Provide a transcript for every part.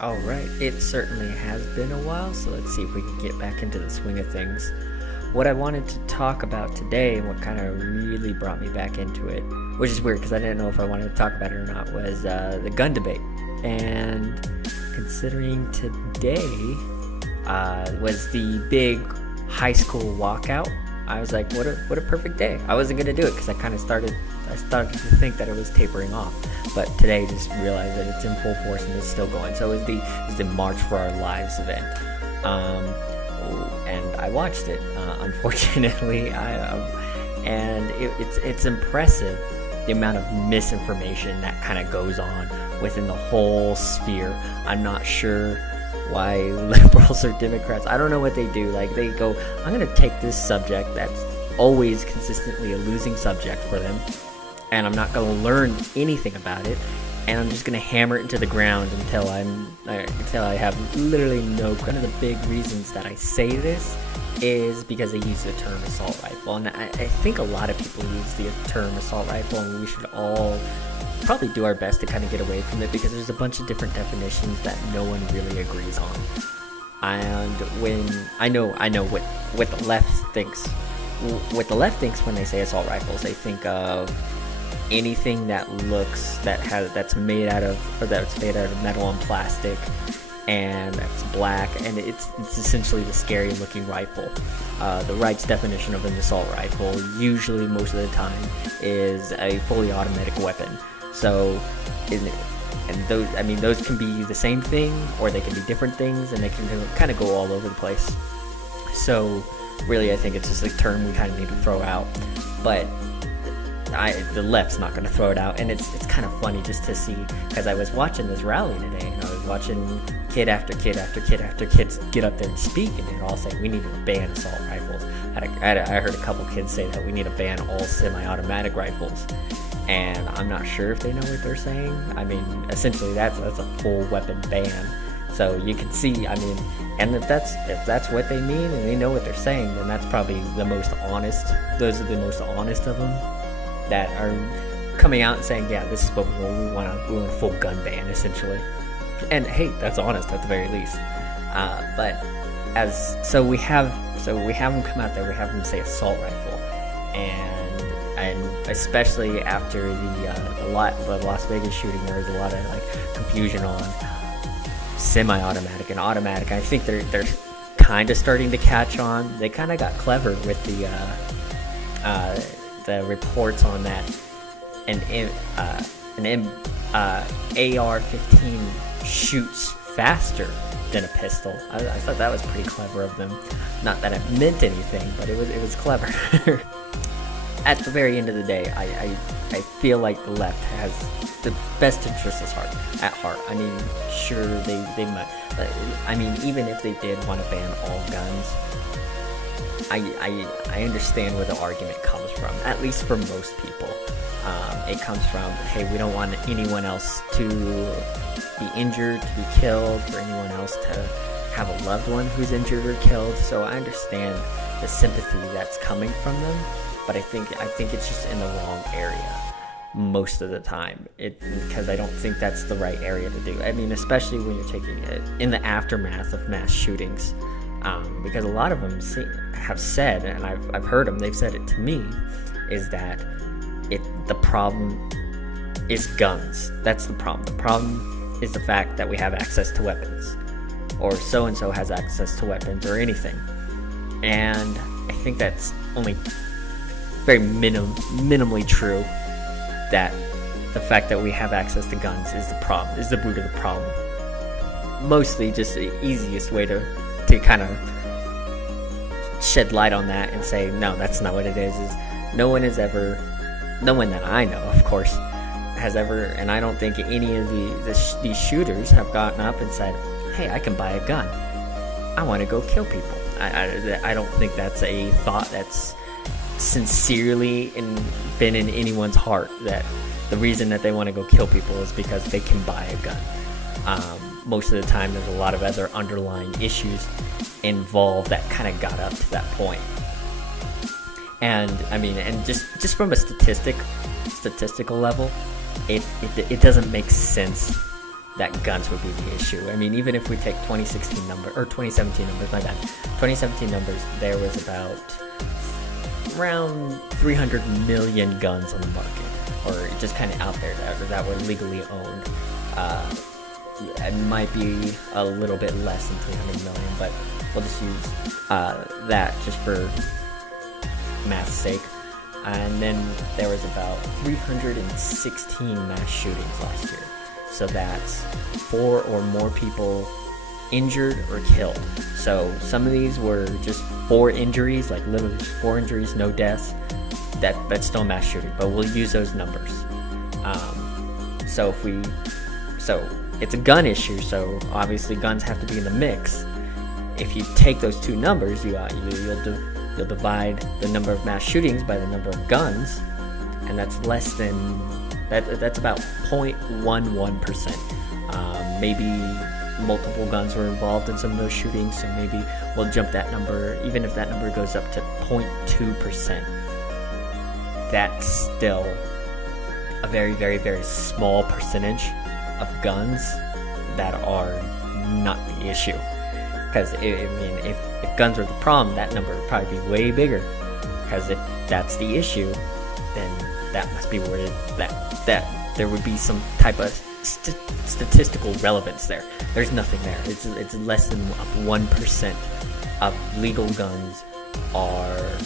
Alright, it certainly has been a while, so let's see if we can get back into the swing of things. What I wanted to talk about today, and what kind of really brought me back into it, which is weird because I didn't know if I wanted to talk about it or not, was the gun debate. And considering today was the big high school walkout, I was like, what a perfect day. I wasn't gonna do it because I started to think that it was tapering off, but today just realized that it's in full force and it's still going. So it was the March for Our Lives event, and I watched it. Unfortunately, and it's impressive the amount of misinformation that kind of goes on within the whole sphere. I'm not sure why liberals or Democrats, I don't know what they do. Like, they go, I'm going to take this subject that's always consistently a losing subject for them, and I'm not going to learn anything about it, and I'm just going to hammer it into the ground until I have literally no. One of the big reasons that I say this is because they use the term assault rifle, and I think a lot of people use the term assault rifle, and we should all probably do our best to kind of get away from it because there's a bunch of different definitions that no one really agrees on. And when I know what the left thinks, when they say assault rifles, they think of anything that's made out of metal and plastic, and that's black, and it's essentially the scary looking rifle. The right's definition of an assault rifle, usually most of the time, is a fully automatic weapon. So, those can be the same thing, or they can be different things, and they can kind of go all over the place. So, really, I think it's just a term we kind of need to throw out. But the left's not going to throw it out, and it's kind of funny just to see, because I was watching this rally today, and I was watching kid after kid after kid after kids get up there and speak, and they're all saying we need to ban assault rifles. I heard a couple kids say that we need to ban all semi-automatic rifles, and I'm not sure if they know what they're saying. I mean, essentially that's a full weapon ban. So you can see, and if that's what they mean and they know what they're saying, then that's probably the most honest. Those are the most honest of them that are coming out and saying, yeah, this is what we want a full gun ban, essentially. And hey, that's honest at the very least. But we have them come out there, we have them say assault rifle, and especially after the Las Vegas shooting, there was a lot of confusion on semi-automatic and automatic. I think they're kind of starting to catch on. They kind of got clever with the reports on that an AR-15 shoots faster than a pistol. I thought that was pretty clever of them. Not that it meant anything, but it was clever. At the very end of the day, I feel like the left has the best interests at heart. Sure, they might. But, even if they did want to ban all guns, I understand where the argument comes from. At least for most people, it comes from, hey, we don't want anyone else to be injured, to be killed, for anyone else to have a loved one who's injured or killed. So I understand the sympathy that's coming from them, but I think it's just in the wrong area most of the time. Because I don't think that's the right area to do. Especially when you're taking it in the aftermath of mass shootings, because a lot of them have said, and I've heard them, they've said it to me, is that the problem is guns. That's the problem. The problem is the fact that we have access to weapons, or so and so has access to weapons, or anything. And I think that's only very minimally true, that the fact that we have access to guns is the problem, is the root of the problem. Mostly just the easiest way to kind of shed light on that and say, no, that's not what it is no one that I know, of course, has ever, and I don't think any of these shooters have gotten up and said, hey, I can buy a gun, I want to go kill people. I don't think that's a thought that's sincerely been in anyone's heart, that the reason that they want to go kill people is because they can buy a gun. Most of the time there's a lot of other underlying issues involved that kind of got up to that point. And and just from a statistical level, it doesn't make sense that guns would be the issue. I mean, even if we take 2017 numbers, my bad, 2017 numbers, there was about around 300 million guns on the market, or just kind of out there that were legally owned. It might be a little bit less than 300 million, but we'll just use that just for math's sake. And then there was about 316 mass shootings last year. So that's 4 or more people injured or killed. So some of these were just 4 injuries, like literally just 4 injuries, no deaths. That's still mass shooting, but we'll use those numbers. So it's a gun issue, so obviously guns have to be in the mix. If you take those two numbers, you'll divide the number of mass shootings by the number of guns, and that's less than that's about 0.11%. Maybe multiple guns were involved in some of those shootings, so maybe we'll jump that number. Even if that number goes up to 0.2%, that's still a very, very, very small percentage of guns that are not the issue. Because if guns are the problem, that number would probably be way bigger. Because if that's the issue, then that must be where that there would be some type of statistical relevance there. There's nothing there. It's less than 1% of legal guns are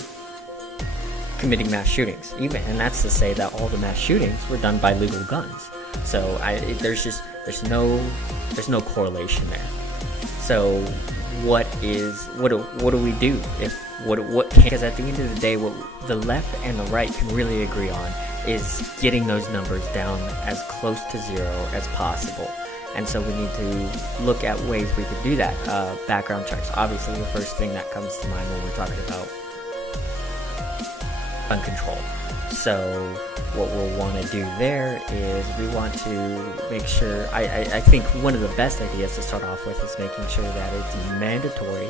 committing mass shootings. And that's to say that all the mass shootings were done by legal guns. So there's no correlation there. So what do we do because at the end of the day, what the left and the right can really agree on is getting those numbers down as close to zero as possible. And so we need to look at ways we could do that. Background checks, obviously the first thing that comes to mind when we're talking about gun control. So what we'll want to do there is we want to make sure, I think one of the best ideas to start off with is making sure that it's mandatory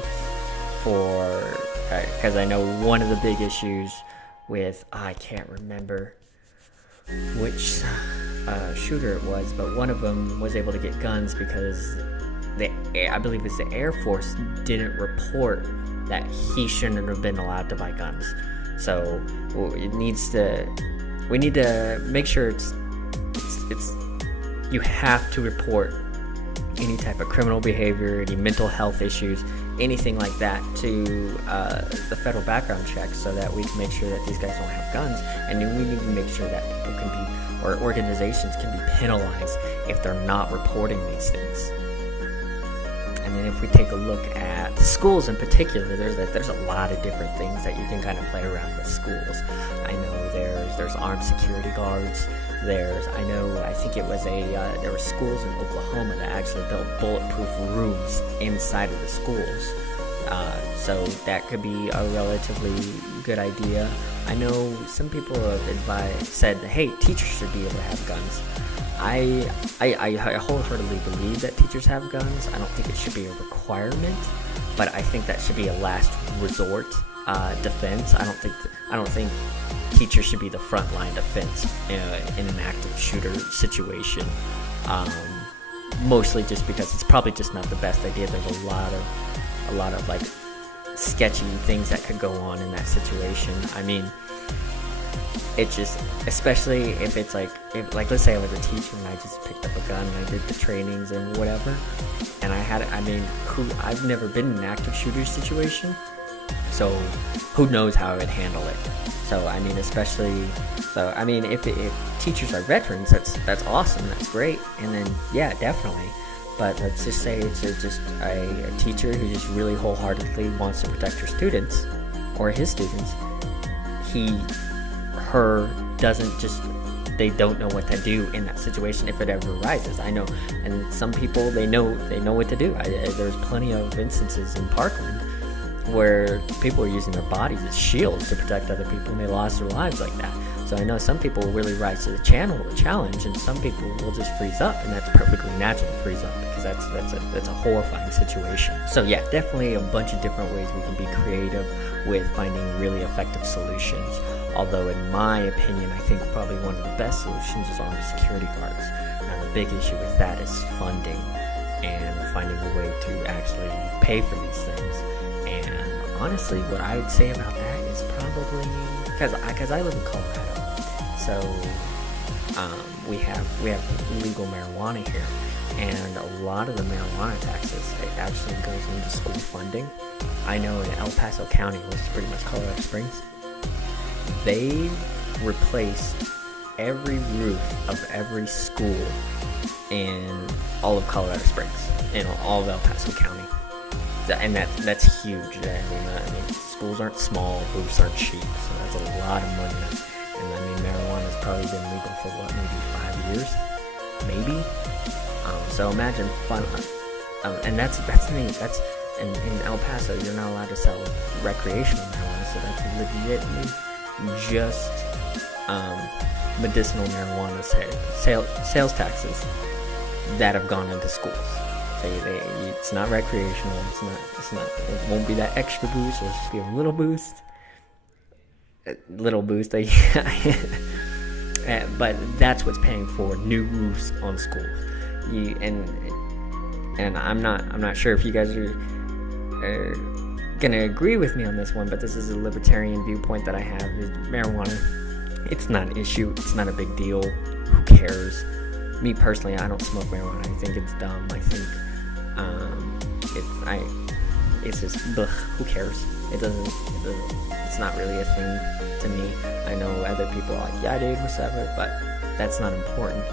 for, because I know one of the big issues with, I can't remember which shooter it was, but one of them was able to get guns because I believe it's the Air Force didn't report that he shouldn't have been allowed to buy guns. So we need to make sure it's you have to report any type of criminal behavior, any mental health issues, anything like that to the federal background check, so that we can make sure that these guys don't have guns. And then we need to make sure that people can be, or organizations can be penalized if they're not reporting these things. And then if we take a look at schools in particular, there's a lot of different things that you can kind of play around with schools. I know there's armed security guards. I think it was there were schools in Oklahoma that actually built bulletproof rooms inside of the schools. So that could be a relatively good idea. I know some people have said, hey, teachers should be able to have guns. I wholeheartedly believe that teachers have guns. I don't think it should be a requirement, but I think that should be a last resort defense. I don't think teachers should be the frontline defense in an active shooter situation. Mostly just because it's probably just not the best idea. There's a lot of like sketchy things that could go on in that situation. I mean, it just, especially if it's like let's say I was a teacher and I just picked up a gun and I did the trainings and whatever, and I've never been in an active shooter situation, so who knows how I would handle it. So I mean, if teachers are veterans, that's awesome, that's great, and then yeah, definitely. But let's just say it's just a teacher who just really wholeheartedly wants to protect her students, or his students. They don't know what to do in that situation if it ever arises. I know, and some people, they know what to do. There's plenty of instances in Parkland where people are using their bodies as shields to protect other people, and they lost their lives like that. So I know some people will really rise to the challenge, and some people will just freeze up, and that's perfectly natural to freeze up, because that's a horrifying situation. So yeah, definitely a bunch of different ways we can be creative with finding really effective solutions. Although in my opinion, I think probably one of the best solutions is armed security guards. Now the big issue with that is funding and finding a way to actually pay for these things. And honestly, what I would say about that is probably because I live in Colorado, so we have legal marijuana here, and a lot of the marijuana taxes, it actually goes into school funding. I know in El Paso County, which is pretty much Colorado Springs, they replaced every roof of every school in all of Colorado Springs, in all of El Paso County. And that's huge. I mean, schools aren't small, roofs aren't cheap, so that's a lot of money. And I mean, marijuana has probably been legal for what, maybe 5 years, maybe. So imagine fun, and that's in El Paso. You're not allowed to sell recreational marijuana, so that's legitimately just medicinal marijuana sales taxes that have gone into schools. It's not recreational. It's not. It won't be that extra boost. It'll just be a little boost. But that's what's paying for new roofs on schools. And I'm not sure if you guys are gonna agree with me on this one, but this is a libertarian viewpoint that I have. Is marijuana, it's not an issue. It's not a big deal. Who cares? Me personally, I don't smoke marijuana. I think it's dumb. I think it's just who cares? It's not really a thing to me. I know other people are like, yeah, dude, whatever, but that's not important.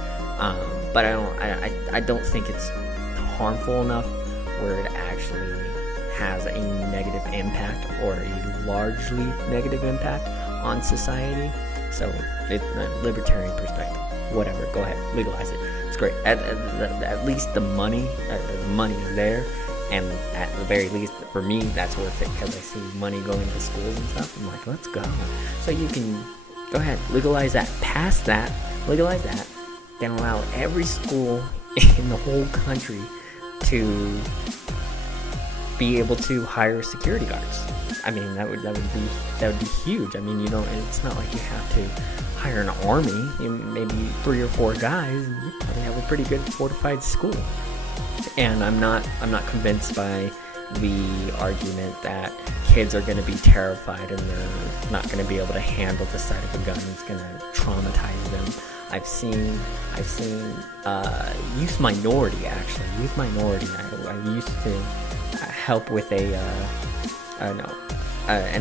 But I don't think it's harmful enough where it actually has a negative impact or a largely negative impact on society. So, it's a libertarian perspective. Whatever, go ahead, legalize it. It's great. At least the money is there, and at the very least, for me, that's worth it because I see money going to schools and stuff. I'm like, let's go. So you can go ahead, legalize that. Pass that, legalize that, then allow every school in the whole country to be able to hire security guards. I mean, that would be huge. I mean, it's not like you have to hire an army. Maybe 3 or 4 guys, and you probably have a pretty good fortified school. And I'm not convinced by the argument that kids are going to be terrified and they're not going to be able to handle the sight of a gun. It's going to traumatize them. I've seen youth minority, actually. Youth minority. I used to help with an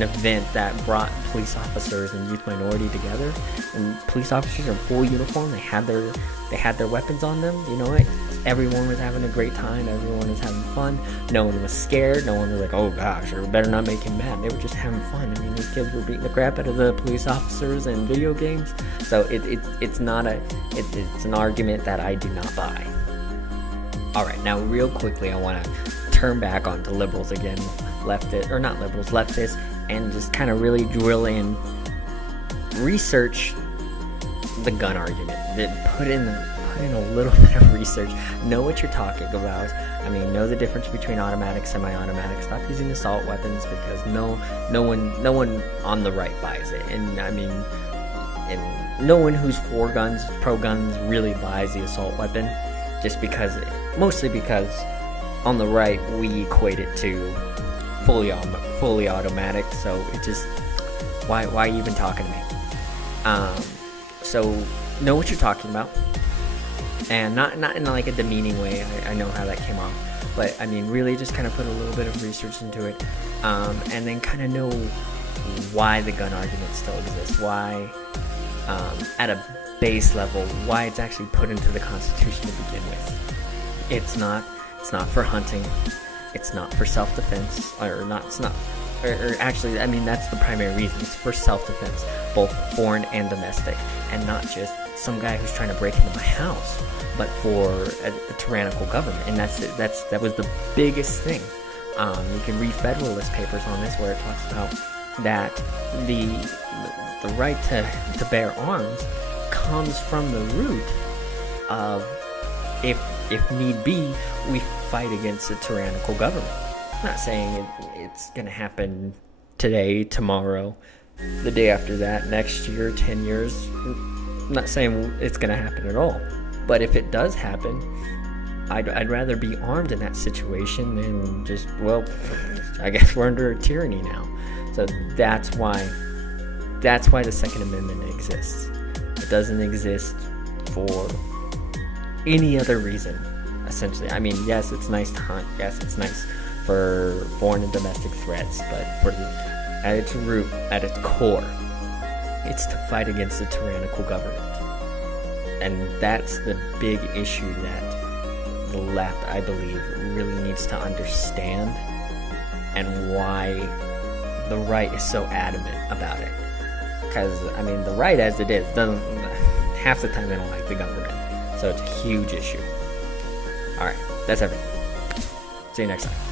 event that brought police officers and youth minority together, and police officers in full uniform. They had their weapons on them. You know, everyone was having a great time. Everyone was having fun. No one was scared. No one was like, oh gosh, we better not make him mad. They were just having fun. I mean, these kids were beating the crap out of the police officers in video games. So it's an argument that I do not buy. All right, now real quickly, I want to turn back onto liberals again, leftists, and just kind of really drill in, research the gun argument. Put in a little bit of research. Know what you're talking about. I mean, know the difference between automatic, semi-automatic. Stop using assault weapons because no one on the right buys it. And I mean, and no one who's for guns, pro guns, really buys the assault weapon. Mostly because on the right we equate it to fully automatic. So it just, why are you even talking to me? So know what you're talking about, and not in like a demeaning way. I know how that came off, but I mean, really just kind of put a little bit of research into it, and then kind of know why the gun argument still exists, why at a base level, why it's actually put into the Constitution to begin with. It's not for hunting, it's not for self-defense, actually, I mean, that's the primary reason. It's for self-defense, both foreign and domestic, and not just some guy who's trying to break into my house, but for a tyrannical government. And that was the biggest thing. You can read Federalist Papers on this, where it talks about that the right to bear arms comes from the root of, if need be, we fight against a tyrannical government. I'm not saying it's going to happen today, tomorrow, the day after that, next year, 10 years. I'm not saying it's going to happen at all. But if it does happen, I'd rather be armed in that situation than just, well, I guess we're under a tyranny now. So that's why the Second Amendment exists. It doesn't exist for any other reason, essentially. I mean, yes, it's nice to hunt. Yes, it's nice for foreign and domestic threats, but at its root, at its core, it's to fight against a tyrannical government. And that's the big issue that the left, I believe, really needs to understand, and why the right is so adamant about it. Because, I mean, the right as it is, doesn't, half the time they don't like the government. So it's a huge issue. Alright, that's everything. See you next time.